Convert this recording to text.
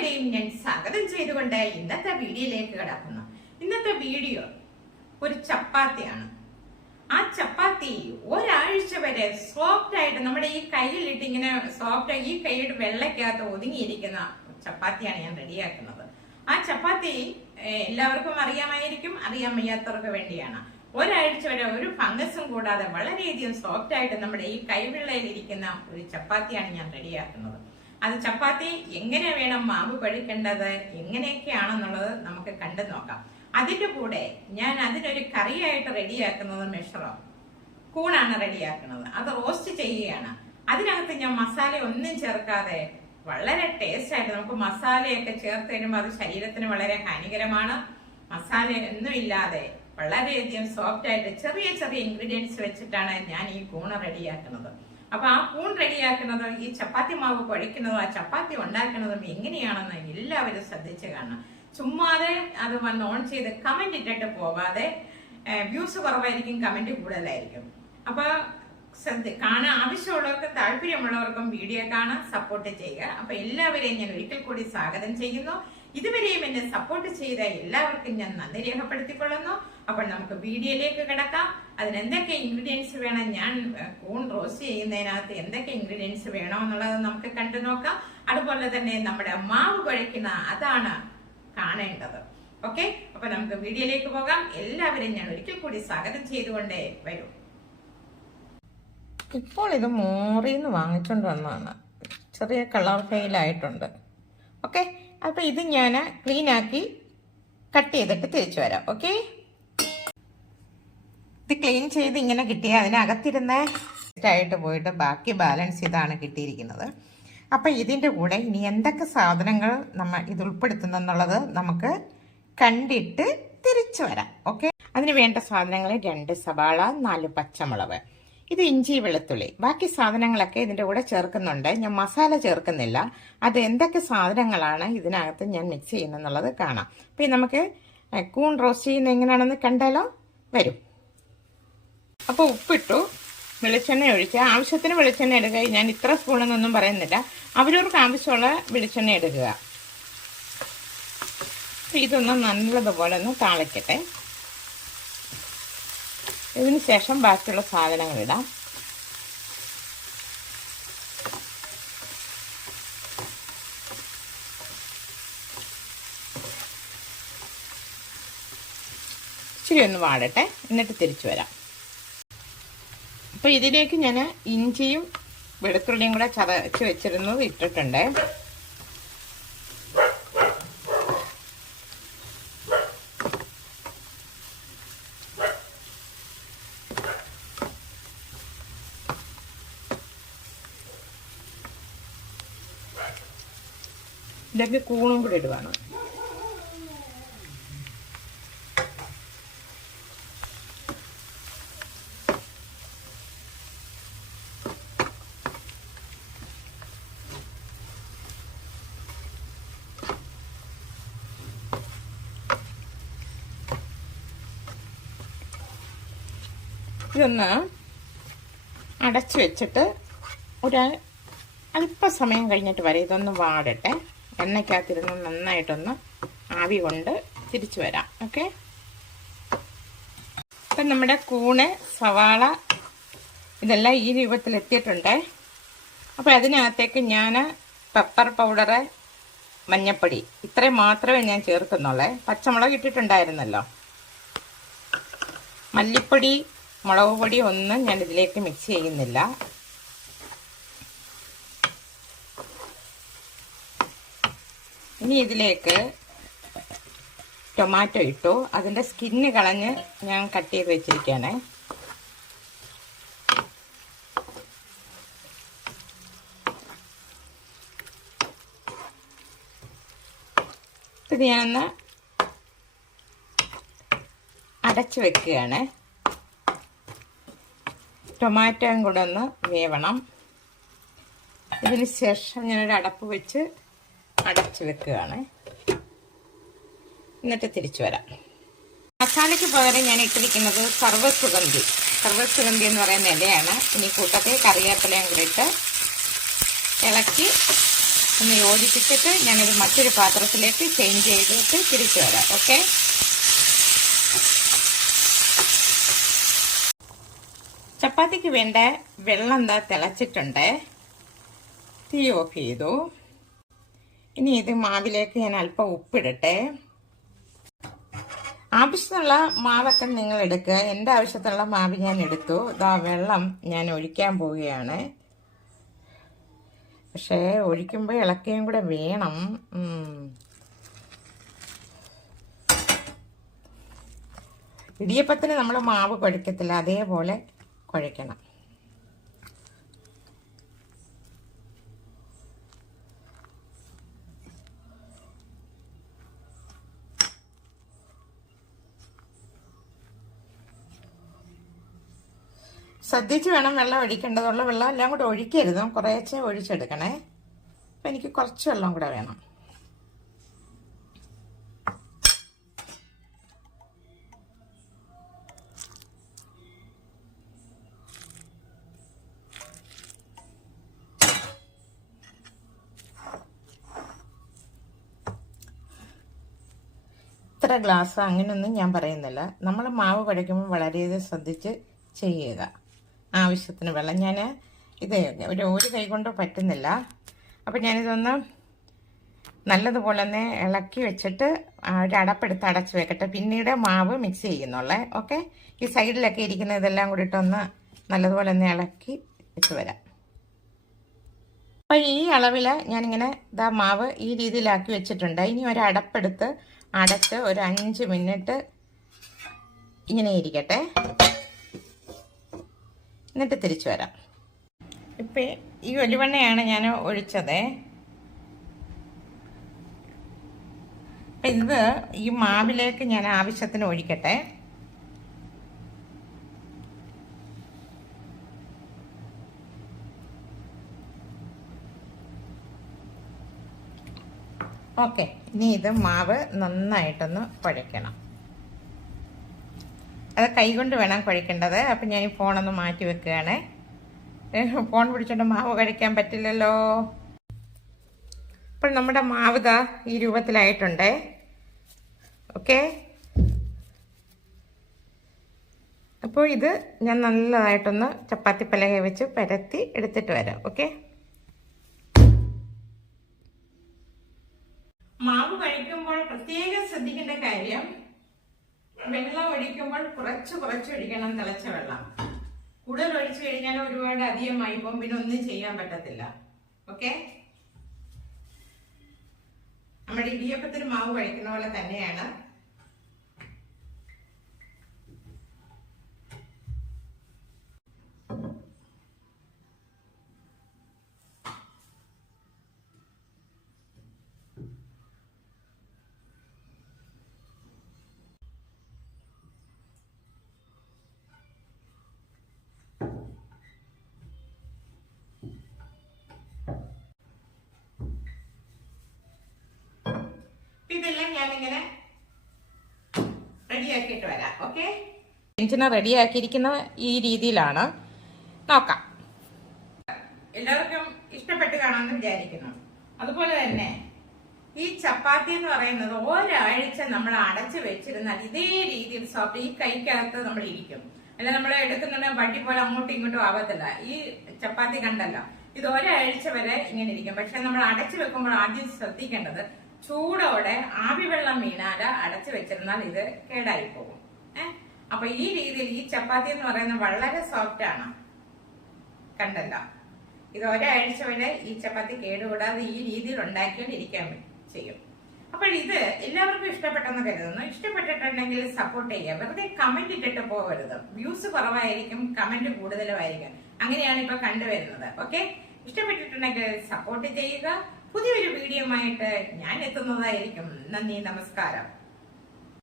എല്ലാവരെയും ഞാൻ സ്വാഗതം ചെയ്തുകൊണ്ട് ഇന്നത്തെ വീഡിയോയിലേക്ക് കടക്കുന്നു. ഇന്നത്തെ വീഡിയോ ഒരു ചപ്പാത്തിയാണ്. ആ ചപ്പാത്തി ഒരാഴ്ച വരെ സോഫ്റ്റ് ആയിട്ട് നമ്മുടെ ഈ കയ്യിലിട്ട് ഇങ്ങനെ സോഫ്റ്റ് ഈ കൈയുടെ വെള്ളക്കകത്ത് ഒതുങ്ങിയിരിക്കുന്ന ചപ്പാത്തിയാണ് ഞാൻ റെഡിയാക്കുന്നത്. ആ ചപ്പാത്തി എല്ലാവർക്കും അറിയാമായിരിക്കും, അറിയാൻ വയ്യാത്തവർക്ക് വേണ്ടിയാണ്. ഒരാഴ്ച വരെ ഒരു ഫംഗസും കൂടാതെ വളരെയധികം സോഫ്റ്റ് ആയിട്ട് നമ്മുടെ ഈ കൈവെള്ളയിൽ ഇരിക്കുന്ന ഒരു ചപ്പാത്തിയാണ് ഞാൻ റെഡിയാക്കുന്നത്. അത് ചപ്പാത്തി എങ്ങനെ വേണം മാവ് കുഴക്കേണ്ടത്, എങ്ങനെയൊക്കെയാണെന്നുള്ളത് നമുക്ക് കണ്ടു നോക്കാം. അതിന്റെ കൂടെ ഞാൻ അതിനൊരു കറിയായിട്ട് റെഡിയാക്കുന്നത് മെഷറോ കൂണാണ് റെഡിയാക്കുന്നത്. അത് റോസ്റ്റ് ചെയ്യുകയാണ്. അതിനകത്ത് ഞാൻ മസാല ഒന്നും ചേർക്കാതെ വളരെ ടേസ്റ്റ് ആയിട്ട് നമുക്ക് മസാലയൊക്കെ ചേർത്ത് വരുമ്പോൾ അത് ശരീരത്തിന് വളരെ ഹാനികരമാണ്. മസാല ഒന്നും ഇല്ലാതെ വളരെയധികം സോഫ്റ്റ് ആയിട്ട് ചെറിയ ചെറിയ ഇൻഗ്രീഡിയൻസ് വെച്ചിട്ടാണ് ഞാൻ ഈ കൂണ് റെഡിയാക്കുന്നത്. അപ്പൊ ആ കൂൺ റെഡിയാക്കുന്നത്, ഈ ചപ്പാത്തി മാവ് കുഴയ്ക്കുന്നതും ആ ചപ്പാത്തി ഉണ്ടാക്കുന്നതും എങ്ങനെയാണെന്ന് എല്ലാവരും ശ്രദ്ധിച്ച് കാണണം. ചുമ്മാതെ അത് വന്ന് ഓൺ ചെയ്ത് കമന്റ് ഇട്ടിട്ട് പോവാതെ. വ്യൂസ് കുറവായിരിക്കും, കമന്റ് കൂടുതലായിരിക്കും. അപ്പൊ കാണാൻ ആവശ്യമുള്ളവർക്കും താല്പര്യമുള്ളവർക്കും വീഡിയോ കാണാൻ സപ്പോർട്ട് ചെയ്യുക. അപ്പൊ എല്ലാവരെയും ഞാൻ ഒരിക്കൽ കൂടി സ്വാഗതം ചെയ്യുന്നു. ഇതുവരെയും എന്നെ സപ്പോർട്ട് ചെയ്ത എല്ലാവർക്കും ഞാൻ നന്ദി രേഖപ്പെടുത്തിക്കൊള്ളുന്നു. അപ്പോൾ നമുക്ക് വീഡിയോയിലേക്ക് കിടക്കാം. അതിന് എന്തൊക്കെ ഇൻഗ്രീഡിയൻസ് വേണം, ഞാൻ കൂൺ റോസ്റ്റ് ചെയ്യുന്നതിനകത്ത് എന്തൊക്കെ ഇൻഗ്രീഡിയൻസ് വേണോ എന്നുള്ളത് നമുക്ക് കണ്ടു നോക്കാം. അതുപോലെ തന്നെ നമ്മുടെ മാവ് കുഴയ്ക്കുന്ന അതാണ് കാണേണ്ടത്. ഓക്കെ, അപ്പൊ നമുക്ക് വീഡിയോയിലേക്ക് പോകാം. എല്ലാവരെയും ഞാൻ ഒരിക്കൽ കൂടി സ്വാഗതം ചെയ്തുകൊണ്ടേ വരും. ഇപ്പോൾ ഇത് മോറിന്ന് വാങ്ങിച്ചോണ്ട് വന്നതാണ്. ചെറിയ കളർ ഫെയിലായിട്ടുണ്ട്. ഓക്കെ, അപ്പൊ ഇത് ഞാൻ ക്ലീൻ ആക്കി കട്ട് ചെയ്തിട്ട് തിരിച്ചു വരാം. ഓക്കെ, ഇത് ക്ലീൻ ചെയ്ത് ഇങ്ങനെ കിട്ടിയ അതിനകത്തിരുന്ന ആയിട്ട് പോയിട്ട് ബാക്കി ബാലൻസ് ഇതാണ് കിട്ടിയിരിക്കുന്നത്. അപ്പൊ ഇതിന്റെ കൂടെ ഇനി എന്തൊക്കെ സാധനങ്ങൾ നമ്മൾ ഇത് ഉൾപ്പെടുത്തുന്നുള്ളത് നമുക്ക് കണ്ടിട്ട് തിരിച്ചു വരാം. ഓക്കെ, അതിന് വേണ്ട സാധനങ്ങൾ 2 സവാള, 4 പച്ചമുളക്, ഇത് ഇഞ്ചി, വെളുത്തുള്ളി. ബാക്കി സാധനങ്ങളൊക്കെ ഇതിന്റെ കൂടെ ചേർക്കുന്നുണ്ട്. ഞാൻ മസാല ചേർക്കുന്നില്ല. അത് എന്തൊക്കെ സാധനങ്ങളാണ് ഇതിനകത്ത് ഞാൻ മിക്സ് ചെയ്യുന്നെന്നുള്ളത് കാണാം. അപ്പൊ നമുക്ക് കൂൺ റോസ്റ്റ് ചെയ്യുന്ന എങ്ങനെയാണെന്ന് കണ്ടാലോ. വരും. അപ്പോൾ ഉപ്പിട്ടു, വെളിച്ചെണ്ണ ഒഴിക്കുക. ആവശ്യത്തിന് വെളിച്ചെണ്ണ എടുക്കുക. ഞാൻ ഇത്ര സ്പൂണെന്നൊന്നും പറയുന്നില്ല, അവരവർക്ക് ആവശ്യമുള്ള വെളിച്ചെണ്ണ എടുക്കുക. ഇതൊന്ന് നല്ലതുപോലെ ഒന്ന് താളിക്കട്ടെ. ഇതിന് ശേഷം ബാക്കിയുള്ള സാധനങ്ങൾ ഇടാം. ഇച്ചിരി ഒന്ന് വാടട്ടെ, എന്നിട്ട് തിരിച്ചു വരാം. അപ്പൊ ഇതിലേക്ക് ഞാൻ ഇഞ്ചിയും വെളുത്തുള്ളിയും കൂടെ ചതച്ച് വെച്ചിരുന്നത് ഇട്ടിട്ടുണ്ട്. ഇതിലേക്ക് കൂണും കൂടി ഇടുവാണ്. ഇതൊന്ന് അടച്ചു വെച്ചിട്ട് ഒരു അല്പസമയം കഴിഞ്ഞിട്ട് വരെ ഇതൊന്ന് വാടട്ടെ. എണ്ണയ്ക്കകത്തിരുന്ന് നന്നായിട്ടൊന്ന് ആവി കൊണ്ട് തിരിച്ചു വരാം. ഓക്കെ, അപ്പം നമ്മുടെ കൂണ്, സവാള ഇതെല്ലാം ഈ രൂപത്തിൽ എത്തിയിട്ടുണ്ട്. അപ്പം അതിനകത്തേക്ക് ഞാൻ പെപ്പർ പൗഡർ, മഞ്ഞപ്പൊടി ഇത്രയും മാത്രമേ ഞാൻ ചേർക്കുന്നുള്ളൂ. പച്ചമുളക് ഇട്ടിട്ടുണ്ടായിരുന്നല്ലോ. മല്ലിപ്പൊടി, മുളക് പൊടി ഒന്നും ഞാൻ ഇതിലേക്ക് മിക്സ് ചെയ്യുന്നില്ല. ഇനി ഇതിലേക്ക് ടൊമാറ്റോ ഇട്ടു. അതിൻ്റെ സ്കിന്ന് കളഞ്ഞ് ഞാൻ കട്ട് ചെയ്ത് വെച്ചിരിക്കുകയാണ്. ഇത് ഞാനൊന്ന് അടച്ചു വെക്കുകയാണ്. ടൊമാറ്റോയും കൂടെ ഒന്ന് വേവണം. ഇതിന് ശേഷം ഞാനൊരു അടപ്പ് വെച്ച് അടച്ചു വെക്കുകയാണ്. എന്നിട്ട് തിരിച്ചു വരാം. മസാലയ്ക്ക് പകരം ഞാൻ ഇട്ടിരിക്കുന്നത് സർവ്വസുഗന്ധി എന്ന് പറയുന്ന ഇലയാണ്. ഇനി കൂട്ടത്തിൽ കറിവേപ്പിലയും കൂടി ഇട്ട് ഇളക്കി ഒന്ന് യോജിപ്പിച്ചിട്ട് ഞാനിത് മറ്റൊരു പാത്രത്തിലേക്ക് ചേഞ്ച് ചെയ്തിട്ട് തിരിച്ചു വരാം. ഓക്കെ, ചപ്പാത്തിക്ക് വേണ്ട വെള്ളം എന്താ തിളച്ചിട്ടുണ്ട്. തീ ഓഫ് ചെയ്തു. ഇനി ഇത് മാവിലേക്ക് ഞാൻ അല്പം ഉപ്പിടട്ടെ. ആവശ്യത്തിനുള്ള മാവൊക്കെ നിങ്ങൾ എടുക്കുക. എൻ്റെ ആവശ്യത്തിനുള്ള മാവ് ഞാൻ എടുത്തു. ഇതാ വെള്ളം ഞാൻ ഒഴിക്കാൻ പോവുകയാണ്. പക്ഷേ ഒഴിക്കുമ്പോൾ ഇളക്കുകയും കൂടെ വേണം. ഇടിയപ്പത്തിന് നമ്മൾ മാവ് കുഴക്കത്തില്ല, അതേപോലെ കുഴക്കണം. ശ്രദ്ധിച്ച് വേണം വെള്ളം ഒഴിക്കേണ്ടതുള്ള വെള്ളം എല്ലാം കൂടെ ഒഴിക്കരുത്, കുറേശ്ശെ ഒഴിച്ചെടുക്കണേ. അപ്പം എനിക്ക് കുറച്ച് വെള്ളം കൂടെ വേണം. ഇത്ര ഗ്ലാസ് അങ്ങനെയൊന്നും ഞാൻ പറയുന്നില്ല. നമ്മൾ മാവ് കുഴയ്ക്കുമ്പോൾ വളരെയധികം ശ്രദ്ധിച്ച് ചെയ്യുക. ആവശ്യത്തിന് വെള്ളം. ഞാൻ ഇത് ഒരു കൈ കൊണ്ട് പറ്റുന്നില്ല. അപ്പം ഞാനിതൊന്ന് നല്ലതുപോലെ തന്നെ ഇളക്കി വെച്ചിട്ട് ഒരു അടപ്പെടുത്ത് അടച്ച് വെക്കട്ടെ. പിന്നീട് മാവ് മിക്സ് ചെയ്യുന്നുള്ളേ. ഓക്കെ, ഈ സൈഡിലൊക്കെ ഇരിക്കുന്ന ഇതെല്ലാം കൂടി ഇട്ടൊന്ന് നല്ലതുപോലെ ഒന്ന് ഇളക്കി വെച്ച് വരാം. അപ്പം ഈ അളവിൽ ഞാനിങ്ങനെ ഇതാ മാവ് ഈ രീതിയിലാക്കി വെച്ചിട്ടുണ്ട്. ഇനി ഒരു അടപ്പെടുത്ത് അടച്ച് ഒരു 5 മിനിറ്റ് ഇങ്ങനെ ഇരിക്കട്ടെ. എന്നിട്ട് തിരിച്ചു വരാം. ഇപ്പം ഈ ഒലിവെണ്ണയാണ് ഞാൻ ഒഴിച്ചത്. അപ്പം ഇത് ഈ മാവിലേക്ക് ഞാൻ ആവശ്യത്തിന് ഒഴിക്കട്ടെ. ഓക്കെ, ഇനി ഇത് മാവ് നന്നായിട്ടൊന്ന് കുഴയ്ക്കണം. അത് കൈകൊണ്ട് വേണം കുഴയ്ക്കേണ്ടത്. അപ്പം ഞാൻ ഈ ഫോണൊന്ന് മാറ്റി വെക്കുകയാണ്. ഫോൺ പിടിച്ചോണ്ട് മാവ് കുഴയ്ക്കാൻ പറ്റില്ലല്ലോ. അപ്പോൾ നമ്മുടെ മാവ് ദാ ഈ രൂപത്തിലായിട്ടുണ്ട്. ഓക്കെ, അപ്പോൾ ഇത് ഞാൻ നല്ലതായിട്ടൊന്ന് ചപ്പാത്തി പലക വെച്ച് പരത്തി എടുത്തിട്ട് വരാം. ഓക്കെ, മാവ് കഴിക്കുമ്പോൾ പ്രത്യേകം ശ്രദ്ധിക്കേണ്ട കാര്യം, വെള്ളം ഒഴിക്കുമ്പോൾ കുറച്ച് ഒഴിക്കണം. തിളച്ച വെള്ളം കൂടുതൽ ഒഴിച്ചു കഴിഞ്ഞാൽ ഒരുപാട് അധികമായി പോകും, പിന്നെ ഒന്നും ചെയ്യാൻ പറ്റത്തില്ല. ഓക്കെ, നമ്മുടെ ഇടിയപ്പത്തിന് മാവ് കഴിക്കുന്ന പോലെ തന്നെയാണ്. ഇതെല്ലാം ഞാനിങ്ങനെ റെഡിയാക്കിയിട്ട് വരാം. ഓക്കെ, ബെഞ്ചിനെ റെഡിയാക്കിയിരിക്കുന്ന ഈ രീതിയിലാണ്. നോക്കാം. എല്ലാവർക്കും ഇഷ്ടപ്പെട്ട് കാണാമെന്ന് വിചാരിക്കുന്നു. അതുപോലെ തന്നെ ഈ ചപ്പാത്തി എന്ന് പറയുന്നത് ഒരാഴ്ച നമ്മൾ അടച്ചു വെച്ചിരുന്നാൽ ഇതേ രീതിയിൽ സോഫ്റ്റ് ഈ കൈക്കകത്ത് നമ്മൾ ഇരിക്കും. അല്ല നമ്മൾ എടുക്കുന്നുണ്ട് വണ്ടി പോലെ അങ്ങോട്ടും ഇങ്ങോട്ടും ആവത്തില്ല. ഈ ചപ്പാത്തി കണ്ടല്ലോ, ഇത് ഒരാഴ്ച വരെ ഇങ്ങനെ ഇരിക്കും. പക്ഷെ നമ്മൾ അടച്ചു വെക്കുമ്പോൾ ആദ്യം ശ്രദ്ധിക്കേണ്ടത്, ചൂടോടെ ആവി വെള്ളം വീണാല് അടച്ചു വെച്ചിരുന്നാൽ ഇത് കേടായി പോകും. അപ്പൊ ഈ രീതിയിൽ ഈ ചപ്പാത്തി എന്ന് പറയുന്നത് വളരെ സോഫ്റ്റ് ആണ്. കണ്ടല്ലോ, ഇത് ഒരാഴ്ച വരെ ഈ ചപ്പാത്തി കേടുകൂടാതെ ഈ രീതിയിൽ ഉണ്ടാക്കിക്കൊണ്ടിരിക്കാൻ ചെയ്യും. അപ്പോൾ ഇത് എല്ലാവർക്കും ഇഷ്ടപ്പെട്ടെന്ന് കരുതുന്നു. ഇഷ്ടപ്പെട്ടിട്ടുണ്ടെങ്കിൽ സപ്പോർട്ട് ചെയ്യുക. വെറുതെ കമന്റ് ഇട്ടിട്ട് പോകരുത്. വ്യൂസ് കുറവായിരിക്കും, കമന്റ് കൂടുതലുമായിരിക്കും. അങ്ങനെയാണ് ഇപ്പൊ കണ്ടുവരുന്നത്. ഓക്കെ, ഇഷ്ടപ്പെട്ടിട്ടുണ്ടെങ്കിൽ സപ്പോർട്ട് ചെയ്യുക. പുതിയൊരു വീഡിയോ ആയിട്ട് ഞാൻ എത്തുന്നതായിരിക്കും. നന്ദി, നമസ്കാരം.